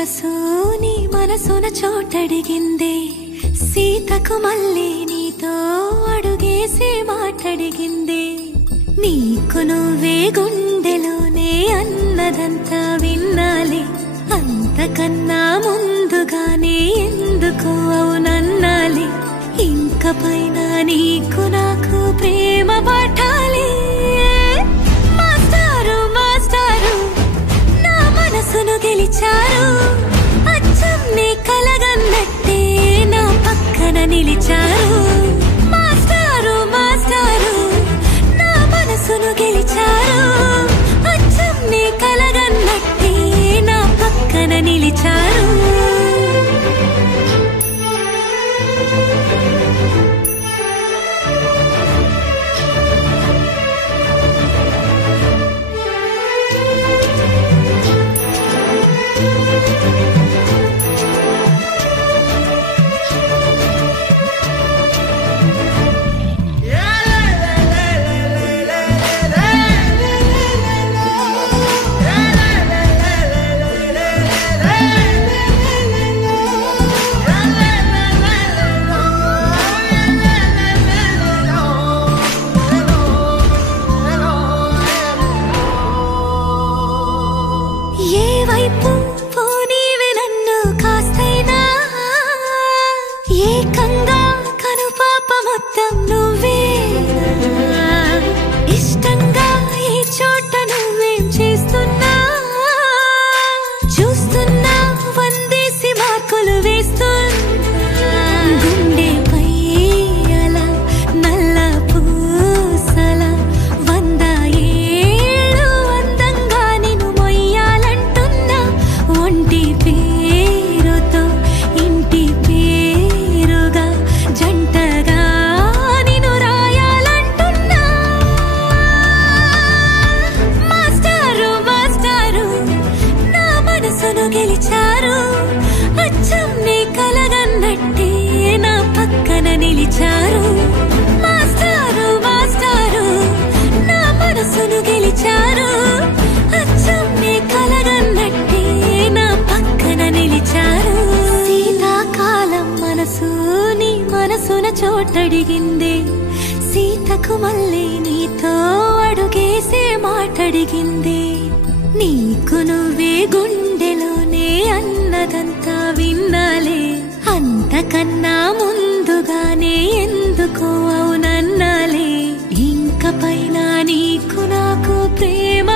మనసు నీ మనసున చోటడిగిందే సీతకు మళ్ళీ నీతో అడుగేసి మాటడిగిందే నీకు నువ్వే గుండెలోనే అన్నదంతా విన్నాలే అంతకన్నా ముందుగానే ఎందుకు అవునన్నాలే ఇంక పైన నీకు నాకు ప్రేమ పాఠాలే మాస్టారు మాస్టారు నా మనసును గెలిచారు అచ్చం నీ కలగన్నట్టే నా పక్కన నిలిచారు మాస్టారు మాస్టారు నా మనసును గెలిచారు అచ్చం నీ కలగన్నట్టే నా పక్కన నిలిచారు చోటడిగిందే సీతకు మళ్ళీ నీతో అడుగేసే మాటడిగిందే నీకు నువ్వే గుండెలోనే అన్నదంతా విన్నాలే అంతకన్నా ముందుగానే ఎందుకు అవునన్నాలే ఇంక పైన నీకు నాకు ప్రేమ